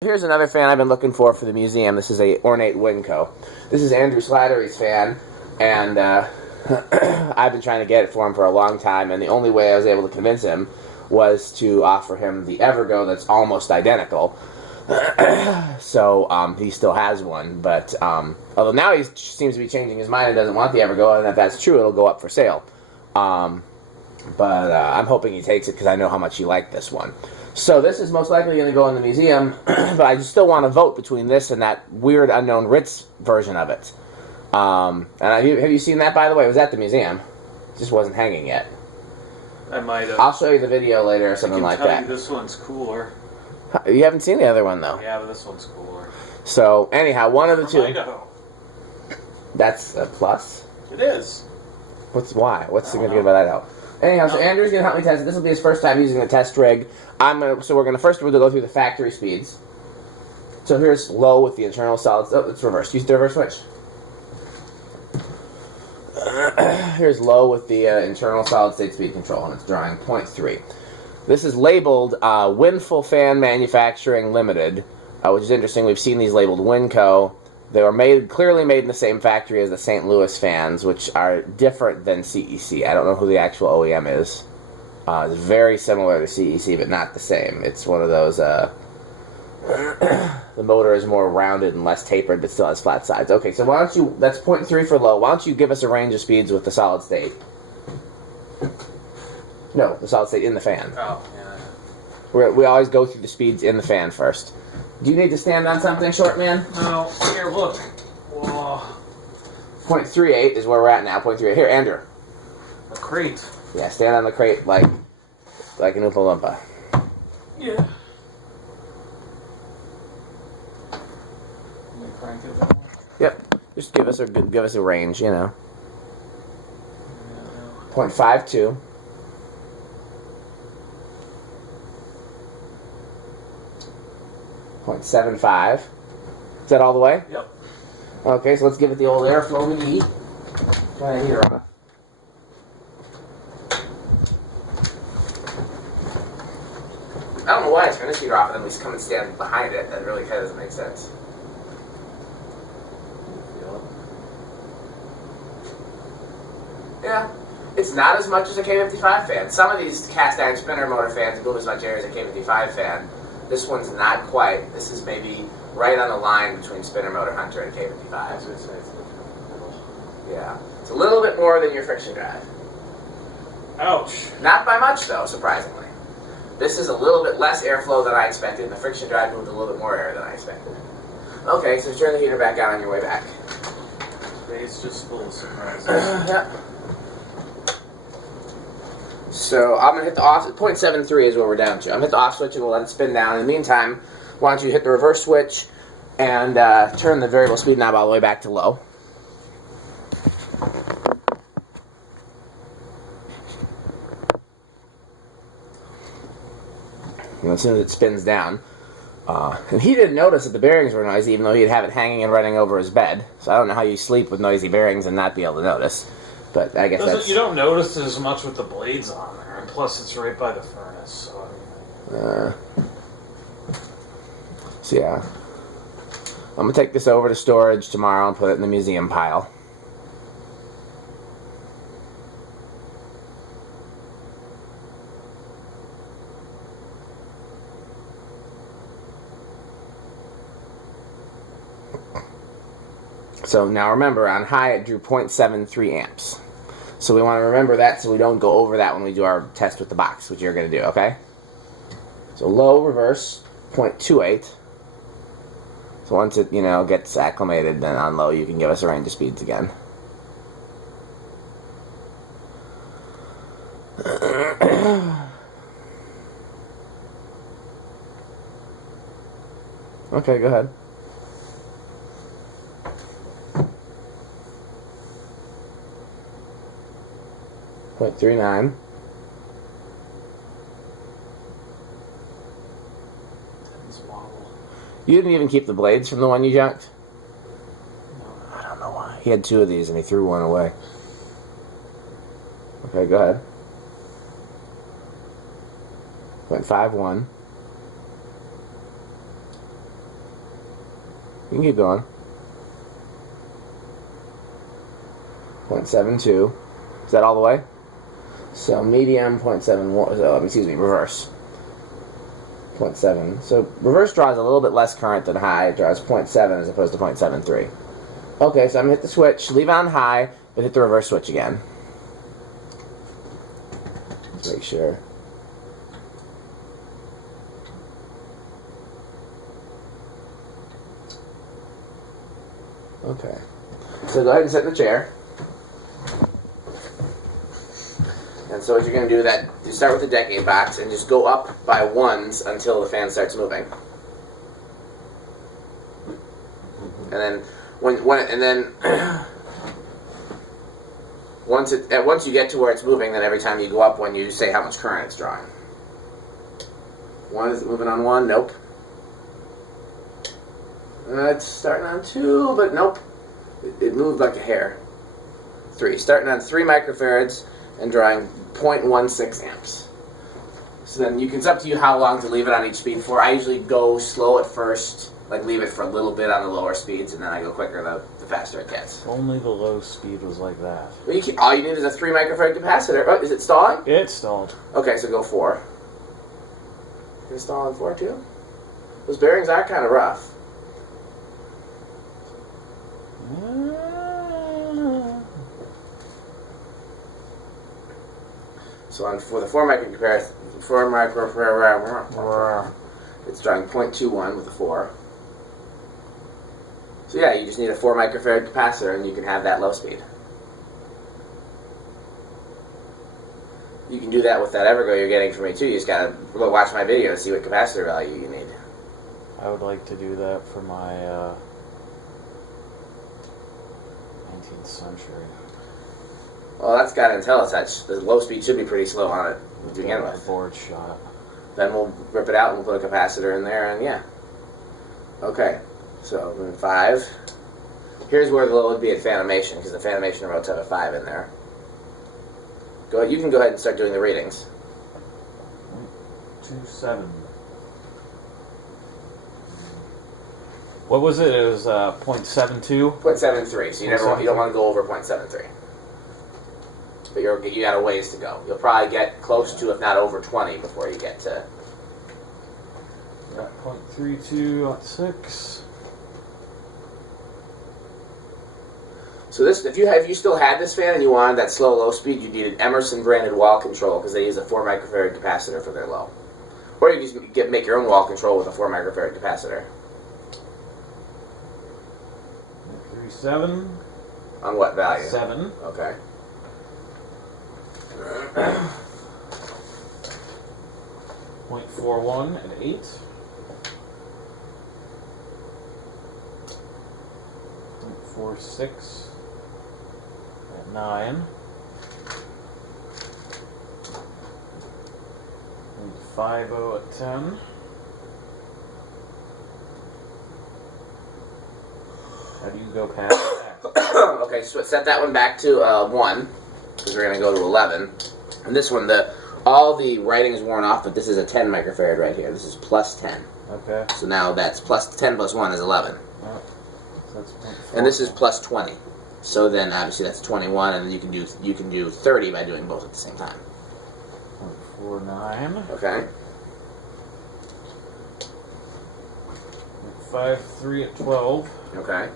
Here's another fan I've been looking for the museum. This is a ornate Winco. This is Andrew Slattery's fan, and I've been trying to get it for him for a long time, and the only way I was able to convince him was to offer him the Evergo that's almost identical. So he still has one, but although now he seems to be changing his mind and doesn't want the Evergo, and if that's true, it'll go up for sale. But I'm hoping he takes it because I know how much he liked this one. So this is most likely going to go in the museum, but I still want to vote between this and that weird unknown Ritz version of it. And have you seen that, by the way? It was at the museum. It just wasn't hanging yet. I might have. I'll show you the video later or something like that. This one's cooler. You haven't seen the other one, though. Yeah, but this one's cooler. So, anyhow, one of the two. Idaho. That's a plus? It is. Why? What's significant about Idaho? Anyhow, so Andrew's going to help me test it. This will be his first time using the test rig. So we're going to first go through the factory speeds. So here's low with the internal solids. Oh, it's reversed. Use the reverse switch. Here's low with the internal solid state speed control, and it's drawing 0.3. This is labeled Winfull Fan Manufacturing Limited, which is interesting. We've seen these labeled Winco. They were clearly made in the same factory as the St. Louis fans, which are different than CEC. I don't know who the actual OEM is. It's very similar to CEC, but not the same. It's one of those, the motor is more rounded and less tapered, but still has flat sides. Okay, so why don't you, that's 0.3 for low. Why don't you give us a range of speeds with the solid state? No, the solid state in the fan. Oh, yeah. We always go through the speeds in the fan first. Do you need to stand on something, short man? No. Here, look. Whoa. 0.38 is where we're at now. 0.38. Here, Andrew. A crate. Yeah, stand on the crate like an Oompa Loompa. Yeah. Let me crank it down. Yep. Just give us a range, you know. 0.52. 0.75. Is that all the way? Yep. Okay, so let's give it the old airflow we need. Turn the heater on. I don't know why it's turn this heater off and then we just come and stand behind it. That really kind of doesn't make sense. Yeah. It's not as much as a K55 fan. Some of these cast iron spinner motor fans move as much air as a K55 fan. This one's not quite. This is maybe right on the line between spinner motor hunter and K55. Yeah. It's a little bit more than your friction drive. Ouch. Not by much, though, surprisingly. This is a little bit less airflow than I expected, and the friction drive moved a little bit more air than I expected. Okay, so turn the heater back on your way back. Today's just full of surprises. Yep. So I'm going to hit the off. 0.73 is what we're down to. I'm going to hit the off switch and we'll let it spin down. In the meantime, why don't you hit the reverse switch and turn the variable speed knob all the way back to low. And as soon as it spins down. And he didn't notice that the bearings were noisy, even though he'd have it hanging and running over his bed. So I don't know how you sleep with noisy bearings and not be able to notice. But I guess that's... You don't notice it as much with the blades on there, and plus it's right by the furnace, so... So yeah. I'm going to take this over to storage tomorrow and put it in the museum pile. So now remember, on high it drew 0.73 amps. So we want to remember that so we don't go over that when we do our test with the box, which you're going to do, okay? So low reverse, 0.28. So once it, gets acclimated, then on low you can give us a range of speeds again. Okay, go ahead. .39. You didn't even keep the blades from the one you junked? No. I don't know why. He had two of these and he threw one away. Okay, go ahead. 0.51. You can keep going. 0.72. Is that all the way? So medium 0.71. Excuse me, reverse. 0.7. So reverse draws a little bit less current than high. It draws 0.7 as opposed to 0.73. Okay, so I'm going to hit the switch, leave it on high, but hit the reverse switch again. Let's make sure. Okay. So go ahead and sit in the chair. And so what you're going to do is that you start with the decade box and just go up by ones until the fan starts moving. And then once you get to where it's moving, then every time you go up one, you say how much current it's drawing. One, is it moving on one? Nope. It's starting on 2, but nope. It moved like a hair. 3. Starting on 3 microfarads and drawing 0.16 amps. So then it's up to you how long to leave it on each speed for. I usually go slow at first, like leave it for a little bit on the lower speeds, and then I go quicker the faster it gets. If only the low speed was like that. Well, all you need is a 3 microfarad capacitor. Oh, is it stalling? It's stalled. Okay, so go 4. You're installing 4 too? Those bearings are kind of rough. So for the 4 microfarad, it's drawing 0.21 with the 4. So yeah, you just need a 4 microfarad capacitor and you can have that low speed. You can do that with that Evergo you're getting from me too. You just gotta go watch my video to see what capacitor value you need. I would like to do that for my 19th century. Well, that's got IntelliTouch. The low speed should be pretty slow on it to begin with. Board shot. Then we'll rip it out and we'll put a capacitor in there, and yeah. Okay, so 5. Here's where the low would be at Fanimation, because the Fanimation remotes have a 5 in there. Go ahead, you can go ahead and start doing the readings. 0.27. What was it? It was 0.72? 0.73, so you don't want to go over 0.73. But you got a ways to go. You'll probably get close to, if not over 20, before you get to... Got 0.32 on 6. So this, if you still had this fan and you wanted that slow low speed, you needed Emerson branded wall control because they use a 4 microfarad capacitor for their low. Or you can just make your own wall control with a 4 microfarad capacitor. 0.37. On what value? 7. Okay. 0.41 at 8. 0.46 at 9. 0.50 at 10. How do you go past that? Okay, so set that one back to 1, because we're going to go to 11. And this one, all the writing is worn off, but this is a 10 microfarad right here. This is plus 10. Okay. So now that's plus 10 plus 1 is 11. Oh, so that's and this is plus 20. So then obviously that's 21, and then you can do 30 by doing both at the same time. 0.49. Okay. 0.53 at 12. Okay.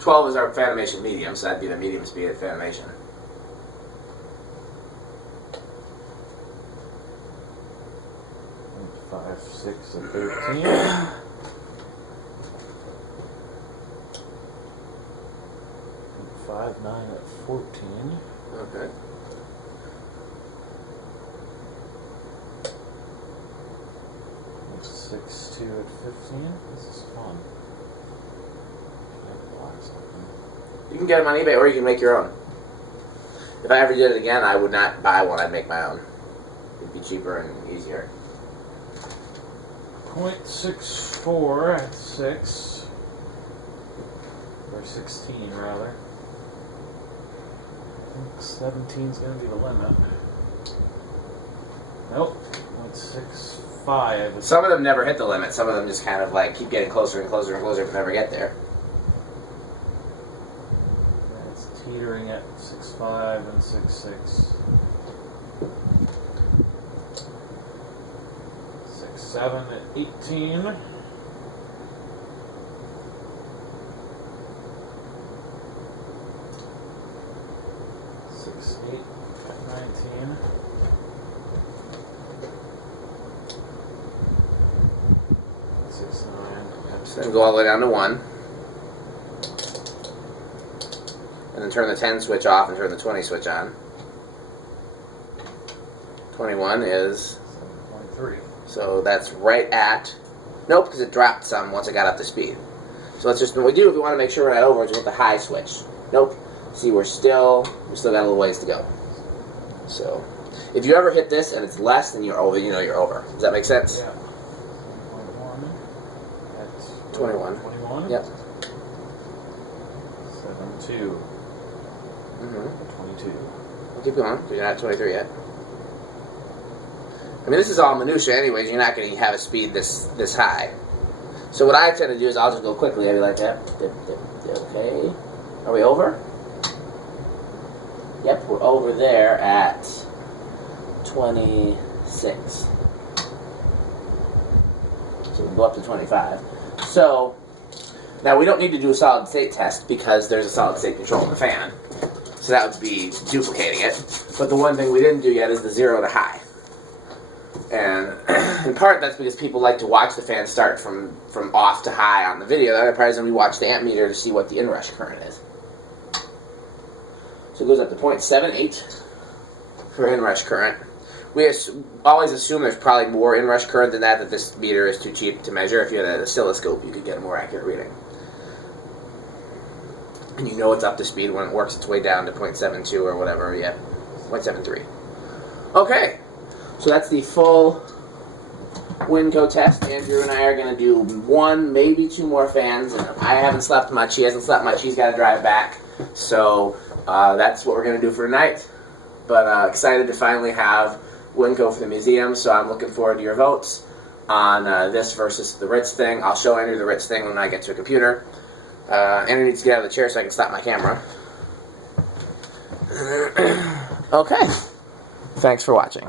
12 is our Fanimation medium, so that'd be the medium speed at Fanimation. 0.56 at 13. 0.59 at 14. Okay. 0.62 at 15. This is fun. You can get them on eBay, or you can make your own. If I ever did it again, I would not buy one. I'd make my own. It'd be cheaper and easier. 0.64 at 6. Or 16, rather. I think 17 is going to be the limit. Nope. 0.65 6.5. Some of them never hit the limit. Some of them just kind of like keep getting closer and closer and closer but never get there. It's teetering at 6.5 and 6.6. 6.7 at 18. 6.8 at 19. 6.9 at So then go all the way down to 1. And then turn the 10 switch off and turn the 20 switch on. 21 is... 7.3. So that's right at... Nope, because it dropped some once it got up to speed. So let's just... What we do if we want to make sure we're not over is with the high switch. Nope. See, we still got a little ways to go. So, if you ever hit this and it's less, then you're over. You know you're over. Does that make sense? Yeah. 7.1 at 21. 21? Yep. 7.2 Mm-hmm. 22. We'll keep going. You're not at 23 yet. I mean, this is all minutia anyways. You're not going to have a speed this high. So what I tend to do is I'll just go quickly. I'll be like that. Okay. Are we over? Yep, we're over there at 26. So we can go up to 25. So, now we don't need to do a solid state test because there's a solid state control in the fan. So that would be duplicating it. But the one thing we didn't do yet is the 0 to high. And in part that's because people like to watch the fan start from off to high on the video. The other part is when we watch the amp meter to see what the inrush current is. So it goes up to 0.78 for inrush current. We always assume there's probably more inrush current than that this meter is too cheap to measure. If you had an oscilloscope, you could get a more accurate reading. And you know it's up to speed when it works its way down to 0.72 or whatever, yeah, 0.73. Okay, so that's the full Winco test. Andrew and I are going to do 1, maybe 2 more fans. And I haven't slept much. He hasn't slept much. He's got to drive back. So that's what we're going to do for tonight. But excited to finally have Winco for the museum, so I'm looking forward to your votes on this versus the Ritz thing. I'll show Andrew the Ritz thing when I get to a computer. Andrew needs to get out of the chair so I can stop my camera. Okay. Thanks for watching.